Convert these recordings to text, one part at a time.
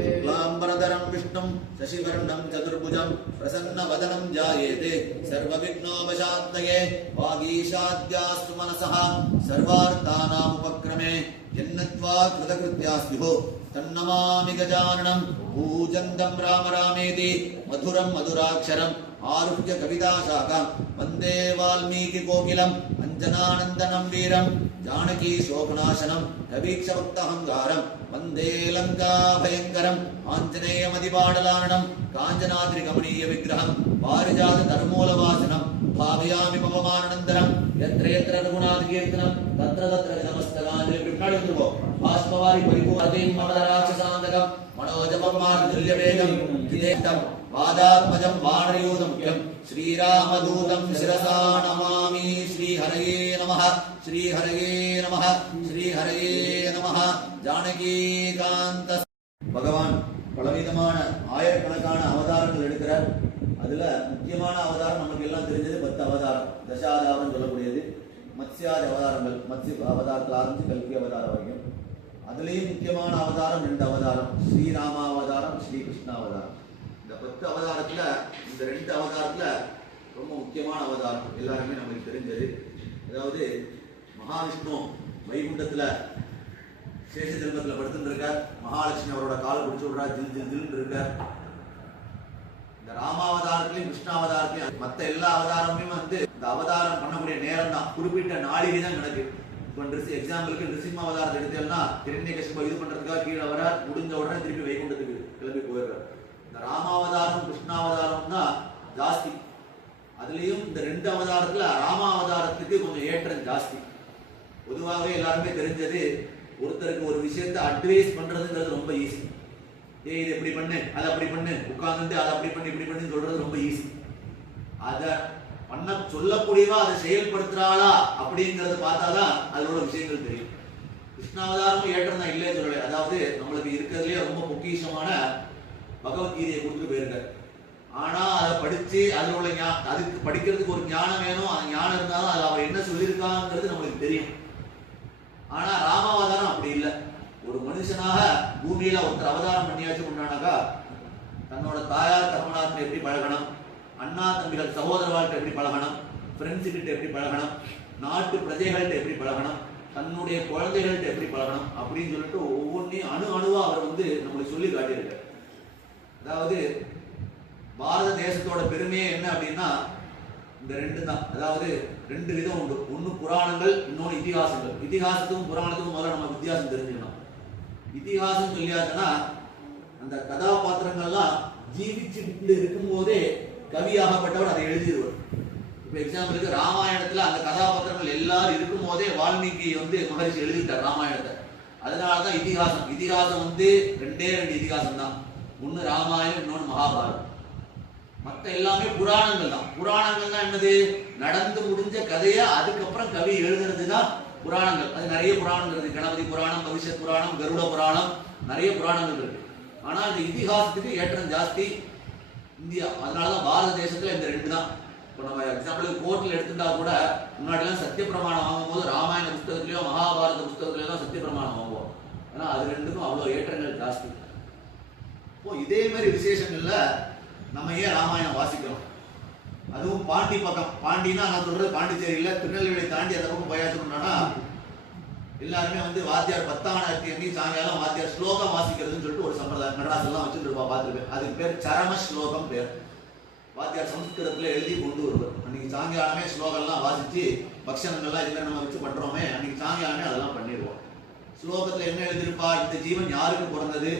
शुक्लांबरधरं विष्णुं शशिवर्णं चतुर्भुजं प्रसन्नवदनं ध्यायेत् सर्वविघ्नोपशान्तये वागीशाद्यास्तु मनसः सर्वार्थानामुपक्रमे यन्नत्वा कृतकृत्यास्युः तन्नमामि गजाननं पूजन्तं राम रामेति मधुरं मधुराक्षरम् आरुह्य कविताशाखां वन्दे वाल्मीकिकोकिलम् अञ्जनानन्दनं वीरं जानकी शोकनाशनं कवीक्षभक्तहंगारं वन्दे लङ्काभयङ्करम् आञ्जनेयमदिपाटलाननं काञ्चनाद्रिकमनीयविग्रहं पारिजातधर्मूलवासनं भावयामि पवमाननन्दरं यत्र यत्र रघुनाथकीर्तनं तत्र तत्र नमस्तकाञ्जलि भास्मवारि परिपूर्णं ममदराक्षसान्तकं मनोजपं मार्गल्यवेगं विदेष्टं वादात्मजं वानरयूथं श्रीरामदूतं शिरसा नमामि श्रीहरये नमः श्रीहरये नमः श्रीहरये नमः जानकीकान्त भगवान பலவிதமான ஆயிரக்கணக்கான அவதாரங்கள் எடுக்கிறார். அதுல முக்கியமான அவதாரம் நமக்கு எல்லாம் தெரிஞ்சது 10 அவதாரம், தசாவதாரம் சொல்லக்கூடியது. மத்ஸ்யாதி அவதாரங்கள், மத்ஸ்ய அவதாரத்தில் ஆரம்பிச்சு கல்கி அவதாரம் வரைக்கும். அதுலேயும் முக்கியமான அவதாரம் 2 அவதாரம், ஸ்ரீராம அவதாரம், ஸ்ரீகிருஷ்ண அவதாரம். இந்த 10 அவதாரத்துல இந்த 2 அவதாரத்துல ரொம்ப முக்கியமான அவதாரம் எல்லாருமே நமக்கு தெரிஞ்சது. அதாவது மகாவிஷ்ணு வைகுண்டத்துல சேஷ ஜென்மத்தில் படுத்துட்டு இருக்கார். மகாலட்சுமி அவரோட காலை பிடிச்சு விடுறா, ஜில் ஜில் ஜில் இருக்கார். இந்த ராமாவதாரத்திலையும் கிருஷ்ணாவதாரத்திலையும் மற்ற எல்லா அவதாரமுமே இந்த அவதாரம் பண்ணக்கூடிய நேரம் தான், குறிப்பிட்ட நாளிகை தான் கணக்கு. இப்போ எக்ஸாம்பிளுக்கு நிருசிம்ம அவதாரத்தை எடுத்தேன்னா ஹிரண்யகசிபு இது பண்றதுக்காக கீழே வர, முடிஞ்ச உடனே திருப்பி வைகுண்டத்துக்கு கிளம்பி போயிடுறார். இந்த ராமாவதாரம் கிருஷ்ணாவதாரம் தான் ஜாஸ்தி. அதுலேயும் இந்த 2 அவதாரத்துல ராமாவதாரத்துக்கு கொஞ்சம் ஏற்றம் ஜாஸ்தி. பொதுவாகவே எல்லாருமே தெரிஞ்சது, ஒருத்தருக்கு ஒரு விஷயத்தை அட்வைஸ் பண்றதுங்கிறது ரொம்ப ஈஸி. இது எப்படி பண்ணு, அதை அப்படி பண்ணு, உட்கார்ந்து அதை அப்படி பண்ணு இப்படி பண்ணு சொல்றது ரொம்ப ஈஸி. அதை பண்ண சொல்லக்கூடியவா அதை செயல்படுத்துறாளா அப்படிங்கறத பார்த்தாதான் அதோட விஷயங்கள் தெரியும். கிருஷ்ணாவதாரமும் ஏற்றம் தான், இல்லையே சொல்லலை. அதாவது நம்மளுக்கு இருக்கிறதுலயே ரொம்ப பொக்கிஷமான பகவத்கீதையை கொடுத்துட்டு போயிருக்காரு. ஆனா அதை படிச்சு அதில் உள்ள அதுக்கு படிக்கிறதுக்கு ஒரு ஞானம் வேணும். அந்த ஞானம் இருந்தாலும் அது அவர் என்ன சொல்லியிருக்காங்கிறது நம்மளுக்கு தெரியும். ஆனா ராமாவதாரம் அப்படி இல்லை. ஒரு மனுஷனாக பூமியில ஒருத்தர் அவதாரம் பண்ணியாச்சு கொண்டானாக்கா, தன்னோட தாயார் தகவனார்கிட்ட எப்படி பழகணும், அண்ணா தம்பிகள் சகோதர வாழ்க்கை எப்படி பழகணும், ஃப்ரெண்ட்ஸு கிட்ட எப்படி பழகணும், நாட்டு பிரஜைகள்கிட்ட எப்படி பழகணும், தன்னுடைய குழந்தைகள்கிட்ட எப்படி பழகணும் அப்படின்னு சொல்லிட்டு ஒவ்வொன்றையும் அணுவா அவர் நம்மளுக்கு சொல்லி காட்டியிருக்கார். அதாவது பாரத தேசத்தோட பெருமையே என்ன அப்படின்னா இந்த 2 தான். அதாவது 2 விதம் உண்டு. ஒன்று புராணங்கள், இன்னொன்று இதிகாசங்கள். இதிகாசத்துக்கும் புராணத்துக்கும் முதல்ல நம்ம வித்தியாசம் தெரிஞ்சுக்கணும். இதிகாசம் சொல்லியாச்சுன்னா அந்த கதாபாத்திரங்கள்லாம் ஜீவிச்சுட்டு இருக்கும் போதே கவியாகப்பட்டவர் அதை எழுதிடுவார். இப்போ எக்ஸாம்பிளுக்கு ராமாயணத்துல அந்த கதாபாத்திரங்கள் எல்லாரும் இருக்கும் போதே வால்மீகி மகரிஷி எழுதிட்டார் ராமாயணத்தை. அதனாலதான் இதிகாசம். இதிகாசம் 2 இதிகாசம் தான். ஒன்று ராமாயணம், இன்னொன்று மகாபாரதம். மற்ற எல்லாமே புராணங்கள் தான். புராணங்கள் தான் என்னது, நடந்து முடிஞ்ச கதையை அதுக்கப்புறம் கவி எழுதுறது தான் புராணங்கள். அது நிறைய புராணங்கள் இருக்கு. கணபதி புராணம், பவிஷ்யத் புராணம், கருட புராணம், நிறைய புராணங்கள் இருக்கு. ஆனா இந்த இதிகாசத்துக்கு ஏற்றம் ஜாஸ்தி இந்தியா. அதனாலதான் பாரத தேசத்துல இந்த 2 தான். இப்போ நம்ம எக்ஸாம்பிளுக்கு கோர்ட்ல எடுத்துட்டா கூட முன்னாடிலாம் சத்திய பிரமாணம் வாங்கும் போது ராமாயண புஸ்தகத்திலயோ மகாபாரத புஸ்தகத்திலயோ தான் சத்திய பிரமாணம் வாங்குவோம். ஏன்னா அது 2க்கும் அவ்வளவு ஏற்றங்கள் ஜாஸ்தி. இப்போ இதே மாதிரி விசேஷங்கள்ல நம்ம ஏன் ராமாயணம் வாசிக்கிறோம்? அதுவும் பாண்டி பக்கம். பாண்டினா நான் சொல்றது பாண்டிச்சேரியில திருநெல்வேலி தாண்டி அந்த பக்கம் போயாச்சுன்னா எல்லாருமே வாத்தியார் 10ஆம் அன்னைக்கு சாயங்காலம் வாத்தியார் ஸ்லோகம் வாசிக்கிறதுன்னு சொல்லிட்டு ஒரு சம்பிரதாயம் மெட்ராஸ் எல்லாம் வச்சுட்டு இருப்பா, பார்த்துருப்பேன். அதுக்கு பேர் சரம ஸ்லோகம் பேர். வாத்தியார் சமஸ்கிருதத்துல எழுதி கொண்டு வருவார். அன்னைக்கு சாயங்காலமே ஸ்லோகம்லாம் வாசிச்சு பக்ஷணங்கள்லாம் இதுல நம்ம வச்சு பண்றோமே, அன்னைக்கு சாயங்காலமே அதெல்லாம் பண்ணிடுவோம். ஸ்லோகத்துல என்ன எழுதிருப்பா, இந்த ஜீவன் யாருக்கு பிறந்தது,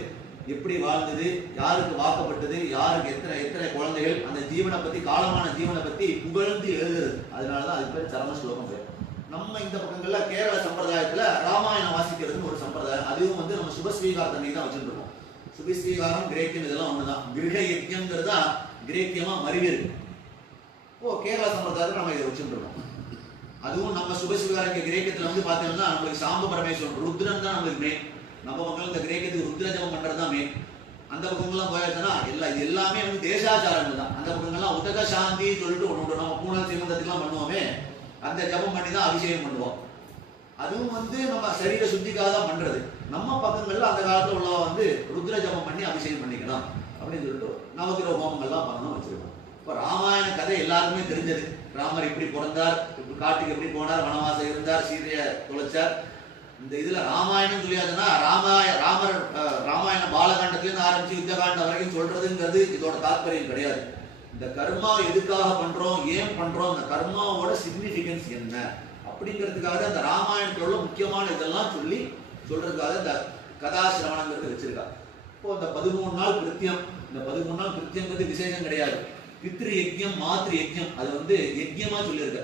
எப்படி வாழ்ந்தது, யாருக்கு வாக்கப்பட்டது, யாருக்கு எத்தனை குழந்தைகள், அந்த ஜீவனை பத்தி, காலமான ஜீவனை பத்தி புகழ்ந்து எழுதுறது. அதனாலதான் அதுக்கு பேர் சரம ஸ்லோகம் பேர். நம்ம இந்த பக்கங்கள்ல கேரள சம்பிரதாயத்துல ராமாயணம் வாசிக்கிறதுன்னு ஒரு சம்பிரதாயம். அதுவும் நம்ம சுபஸ்வீகார தண்ணி தான் வச்சுட்டு இருக்கோம். சுபஸ்வீகாரம் கிரேக்கியம் இதெல்லாம் ஒண்ணுதான். கிரக யஜ்யம்ங்கிறதா கிரேக்கியமா மருவிருக்கு. கேரள சம்பிரதாயத்துல நம்ம இதை வச்சுட்டு இருக்கோம். அதுவும் நம்ம சுபஸ்வீகாரம் கிரேக்கத்துல பாத்தீங்கன்னா நம்மளுக்கு சாம்ப பரமேஸ்வரன் ருத்ரன் தான் நம்மளுக்கு மெயின். நம்ம பக்கம் இந்த கிரேக்கத்துக்கு ருத்ர ஜபம் பண்றதுதான் மெயின். அந்த பக்கங்கள்லாம் போயாச்சுன்னா இது எல்லாமே தேசாச்சாரங்கள் தான். அந்த பக்கங்கள்லாம் உதக சாந்தி சொல்லிட்டு ஒன்று நம்ம பூனல் சீமந்தத்துக்குலாம் பண்ணுவோமே, அந்த ஜபம் பண்ணி தான் அபிஷேகம் பண்ணுவோம். அதுவும் நம்ம சரீர சுத்திக்காக தான் பண்றது. நம்ம பக்கங்கள் ஹோமங்கள்ல அந்த காலத்துல உள்ளவ வந்து ருத்ர ஜபம் பண்ணி அபிஷேகம் பண்ணிக்கலாம் அப்படின்னு சொல்லிட்டு நவகிரக ஹோமங்கள்லாம் பண்ணணும் வச்சிருக்கோம். இப்போ ராமாயண கதை எல்லாருக்குமே தெரிஞ்சது. ராமர் இப்படி பிறந்தார், இப்படி காட்டுக்கு எப்படி போனார், வனவாசம் இருந்தார், சீதையை தொலைச்சார். இந்த இதுல ராமாயணம் சொல்லியாதுன்னா ராமர் ராமாயண பாலகாண்டத்திலிருந்து ஆரம்பிச்சு யுத்த காண்டம் வரைக்கும் சொல்றதுங்கிறது இதோட தாற்பயம் கிடையாது. இந்த கர்மா எதுக்காக பண்றோம், ஏன் பண்றோம், இந்த கர்மாவோட சிக்னிபிகன்ஸ் என்ன அப்படிங்கிறதுக்காக அந்த ராமாயணத்தில் உள்ள முக்கியமான இதெல்லாம் சொல்லி சொல்றதுக்காக இந்த கதாசிரவணங்கிறது வச்சிருக்கா. இப்போ இந்த 13 நாள் கிருத்தியம், இந்த 13 நாள் கிருத்தியங்கிறது விசேஷம் கிடையாது. பித்ரு யஜ்யம் மாத்ரு யஜ்யம் அது வந்து யஜ்யமா சொல்லியிருக்க.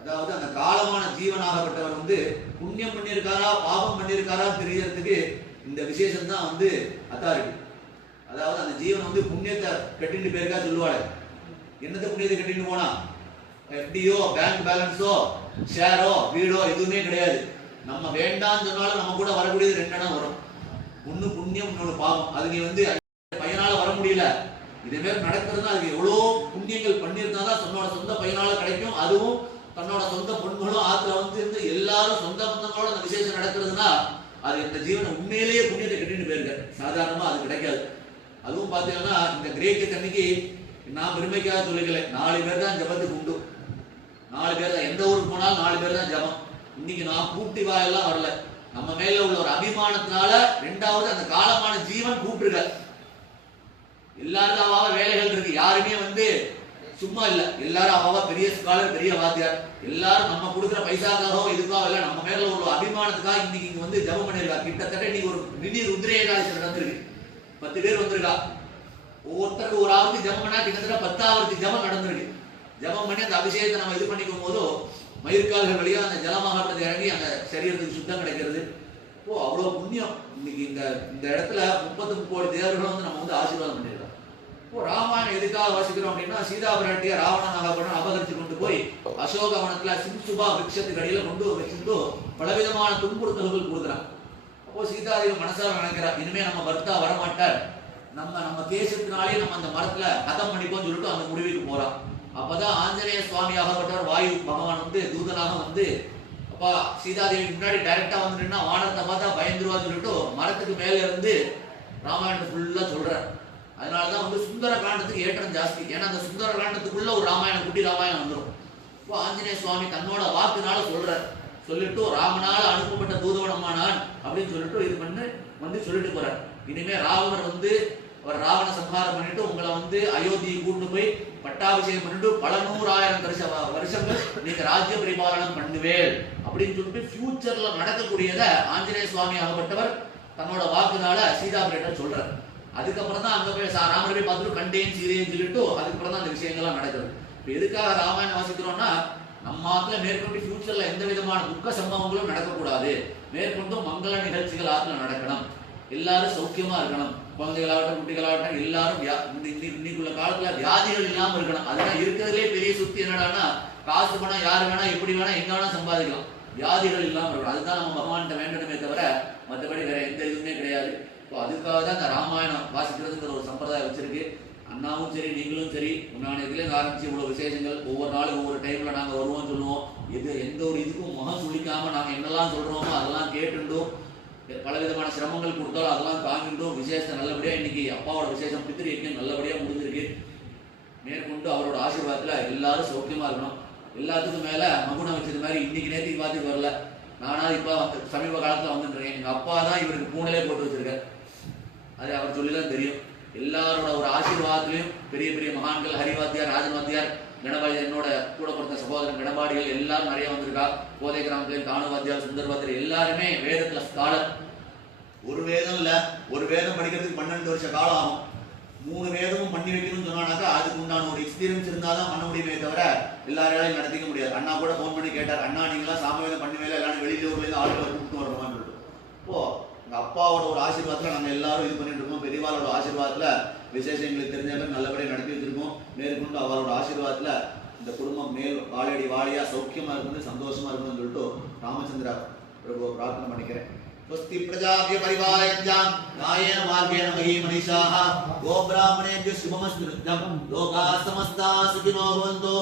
அதாவது அந்த காலமான ஜீவனாகப்பட்டவர் வந்து புண்ணியம் பண்ணியிருக்காரா பாவம் பண்ணியிருக்காரா தெரியறதுக்கு இந்த விசேஷம் தான் வந்து அத்தாரிட்டி. அதாவது அந்த ஜீவன் வந்து புண்ணியத்தை கட்டிட்டு போயிருக்கா சொல்லுவாள். என்னத்தை புண்ணியத்தை கட்டிட்டு போனா, எஃப்டியோ பேங்க் பேலன்ஸோ ஷேரோ வீடோ எதுவுமே கிடையாது. நம்ம வேண்டாம்னு சொன்னாலும் நம்ம கூட வரக்கூடியது 2 இடம் வரும். ஒண்ணு புண்ணியம், இன்னொரு பாவம். அது நீ வந்து பையனால வர முடியல, இதே மாதிரி நடக்கிறதுனா அதுக்கு எவ்வளோ புண்ணியங்கள் பண்ணியிருந்தாதான் தன்னோட சொந்த பையனால கிடைக்கும். அதுவும் தன்னோட சொந்த பொண்களும் ஆத்துல வந்து இருந்து எல்லாரும் சொந்த பந்தங்களோட அந்த விசேஷம் நடக்கிறதுனா அது இந்த ஜீவனை உண்மையிலேயே புண்ணியத்தை கட்டிட்டு போயிருக்க. சாதாரணமா அது கிடைக்காது. அதுவும் பார்த்தீங்கன்னா இந்த கிரேக்க தண்ணிக்கு நான் பெருமைக்காக சொல்லிக்கல, 4 பேர் தான் ஜபத்துக்கு உண்டு. 4 பேர் தான், எந்த ஊருக்கு போனாலும் 4 பேர் தான் ஜபம். இன்னைக்கு நான் கூட்டி வாயெல்லாம் வரல, நம்ம மேல உள்ள ஒரு அபிமானத்தினால. 2வது அந்த காலமான ஜீவன் கூப்பிட்டுருக்க. எல்லாருக்கும் அவாவ வேலைகள் இருக்கு, யாருமே வந்து சும்மா இல்ல. எல்லாரும் அவாவ பெரிய ஸ்காலர், பெரிய வாத்தியார். எல்லாரும் நம்ம கொடுக்குற பைசாக்காகவோ இதுக்காக இல்ல, நம்ம மேல உள்ள அபிமானத்துக்காக இன்னைக்கு இங்க வந்து ஜபம் பண்ணிருக்கா. கிட்டத்தட்ட இன்னைக்கு ஒரு மினி ருத்ரேகாதசி நடந்திருக்கு. 10 பேர் வந்திருக்கா. ஒவ்வொருத்தருக்கு ஒரு ஆவுக்கு ஜபம் பண்ணா கிட்டத்தட்ட 10வது ஜபம் நடந்திருக்கு. ஜபம் பண்ணி அந்த அபிஷேகத்தை நம்ம இது பண்ணிக்கும் போதோ மயிர்கால்கள் வழியா அந்த ஜலமாகட்டத்தை இறங்கி அந்த சரீரத்துக்கு சுத்தம் கிடைக்கிறது. ஓ அவ்வளோ புண்ணியம். இன்னைக்கு இந்த இடத்துல 33 கோடி தேவர்கள் வந்து நம்ம வந்து ஆசீர்வாதம் பண்ணிருக்கோம். இப்போ ராமாயணம் எதுக்காக வாசிக்கிறோம் அப்படின்னா, சீதா பிராட்டிய ராவணனாகப்படும் அபகரிச்சு கொண்டு போய் அசோகவனத்துல சிம்சுபா விருட்சத்துக்கு அடியில கொண்டு வச்சுட்டு பலவிதமான துன்புறுத்தல்கள் கொடுக்குறான். அப்போ சீதாதேவி மனசார நினைக்கிறா, இனிமே நம்ம பர்த்தா வரமாட்டார், நம்ம கேசத்தினாலே நம்ம அந்த மரத்துல ஹதம் பண்ணிப்போம் சொல்லிட்டு அந்த முடிவுக்கு போறான். அப்பதான் ஆஞ்சநேய சுவாமி ஆகப்பட்டவர் வாயு பகவான் வந்து தூதனாக வந்து, அப்பா சீதாதேவி முன்னாடி டைரக்டா வந்து நின்னா வானத்தை பார்த்தா பயந்துருவான்னு சொல்லிட்டு மரத்துக்கு மேல இருந்து ராமாயணத்தை ஃபுல்லா சொல்றார். அதனாலதான் வந்து சுந்தர காண்டத்துக்கு ஏற்றம் ஜாஸ்தி. ஏன்னா அந்த சுந்தர காண்டத்துக்குள்ள ஒரு ராமாயணம், குட்டி ராமாயணம் வந்துடும். இப்போ ஆஞ்சநேய சுவாமி தன்னோட வாக்குனால சொல்றார். சொல்லிட்டு ராமனால அனுப்பப்பட்ட தூதவனமானான் அப்படின்னு சொல்லிட்டு இது பண்ணு வந்து சொல்லிட்டு போறார். இனிமே ராவணர் வந்து அவர் ராவண சம்ஹாரம் பண்ணிட்டு உங்களை வந்து அயோத்தியை கூட்டு போய் பட்டாபிஷேகம் பண்ணிட்டு பல 100,000 வருஷங்கள் நீங்க ராஜ்ய பரிபாலனம் பண்ணுவேல் அப்படின்னு சொல்லிட்டு ஃபியூச்சர்ல நடக்கக்கூடியதை ஆஞ்சநேய சுவாமி ஆகப்பட்டவர் தன்னோட வாக்குனால சீதா பிராட்டிட்ட சொல்றார். அதுக்கப்புறம் தான் அங்க போய் ராமர் போய் பார்த்துட்டு கண்டேன் சீதைன்னு சொல்லிட்டு அதுக்கப்புறம் தான் அந்த விஷயங்கள்லாம் நடக்குது. இப்போ எதுக்காக ராமாயணம் வாசிக்கிறோம்னா, நம்ம ஆத்துல மேற்கொண்டு ஃபியூச்சர்ல எந்த விதமான துக்க சம்பவங்களும் நடக்கக்கூடாது, மேற்கொண்டும் மங்கள நிகழ்ச்சிகள் ஆத்துல நடக்கணும், எல்லாரும் சௌக்கியமா இருக்கணும், குழந்தைகளாகட்டும் குட்டிகளாகட்டும் எல்லாரும் இன்னைக்குள்ள காலத்துல வியாதிகள் இல்லாம இருக்கணும். அதெல்லாம் இருக்கிறதுலே பெரிய சுத்தி என்னடான்னா, காசு பணம் யாரு வேணா எப்படி வேணா எங்க வேணா சம்பாதிக்கலாம், வியாதிகள் இல்லாம இருக்கணும். அதுதான் நம்ம பகவான்கிட்ட வேண்டணுமே தவிர மற்றபடி வேற எந்த இதுவுமே கிடையாது. இப்போ அதுக்காக தான் இந்த ராமாயணம் வாசிக்கிறதுங்கிற ஒரு சம்பிரதாயம் வச்சிருக்கு. அண்ணாவும் சரி நீங்களும் சரி முன்னாடியிலேருந்து ஆரம்பிச்சு இவ்வளவு விசேஷங்கள் ஒவ்வொரு நாளும் ஒவ்வொரு டைம்ல நாங்க வருவோம் சொல்லுவோம். எந்த ஒரு இதுக்கும் முகம் சுழிக்காம நாங்க என்னெல்லாம் சொல்றோமோ அதெல்லாம் கேட்டுட்டோம். பலவிதமான சிரமங்கள் கொடுத்தாலும் அதெல்லாம் தாங்கிட்டோம். விசேஷம் நல்லபடியா இன்னைக்கு அப்பாவோட விசேஷம் பித்ரு யஜ்ஞம் நல்லபடியா முடிஞ்சிருக்கு. மேற்கொண்டு அவரோட ஆசீர்வாதத்துல எல்லாரும் சௌக்கியமா இருக்கணும். எல்லாத்துக்கும் மேல மகுடம் வச்சது மாதிரி இன்னைக்கு நேற்றுக்கு பார்த்துக்கு வரல, நானா இப்ப சமீப காலத்துல வந்துருக்கேன். எங்க அப்பா தான் இவருக்கு பூனையிலே போட்டு வச்சிருக்காரு. அது அவர் சொல்லிதான் தெரியும். எல்லாரோட ஒரு ஆசீர்வாதத்திலையும் பெரிய பெரிய மகான்கள் ஹரிவாத்தியார், ராஜன்வாத்தியார், கணபாடி, என்னோட கூட பிறந்த சகோதரன் கணபாடிகள் எல்லாரும் நிறைய வந்திருக்கா. கோதை கிராமத்திலையும் தானுவாத்தியார், சுந்தரவாத்தியார் எல்லாருமே வேதத்துல ஸ்காலர். ஒரு வேதம் இல்ல, ஒரு வேதம் படிக்கிறதுக்கு 12 வருஷ காலம் ஆகும். 3 வேதமும் பண்ணி வைக்கணும்னு சொன்னாக்கா அதுக்கு உண்டான ஒரு எக்ஸ்பீரியன்ஸ் இருந்தாதான் பண்ண முடியுமே தவிர எல்லாராலையும் நடத்திக்க முடியாது. அண்ணா கூட ஃபோன் பண்ணி கேட்டார், அண்ணா நீங்களாம் சாமவேதம் பண்ணி வேலை எல்லாரும் வெளியூர்லேருந்து ஆளுகளை கூப்பிட்டு வரணுமான்னு சொல்லிட்டு. இப்போ எங்க அப்பாவோட ஒரு ஆசீர்வாதத்துல நாங்க எல்லாரும் இது பண்ணிட்டு இருக்கோம். பெரியவாளோட ஆசீர்வாதத்துல விசேஷம் எங்களுக்கு தெரிஞ்ச மாதிரி நல்லபடியா நடத்தி வச்சிருக்கோம். மேற்கொண்டு அவரோட ஆசீர்வாதத்துல இந்த குடும்பம் மேல் வாழையடி வாழையா சௌக்கியமா இருக்கணும், சந்தோஷமா இருக்கணும்னு சொல்லிட்டு ராமச்சந்திரா பிரபு பிரார்த்தனை பண்ணிக்கிறேன். स्वस्ति प्रजाभ्य परिवारयन्तां न्यायेन मार्गेण मही मनीषाः गोब्राह्मणेभ्यः शुभमस्तु नित्यं लोकाः समस्ताः सुखिनो भवन्तु।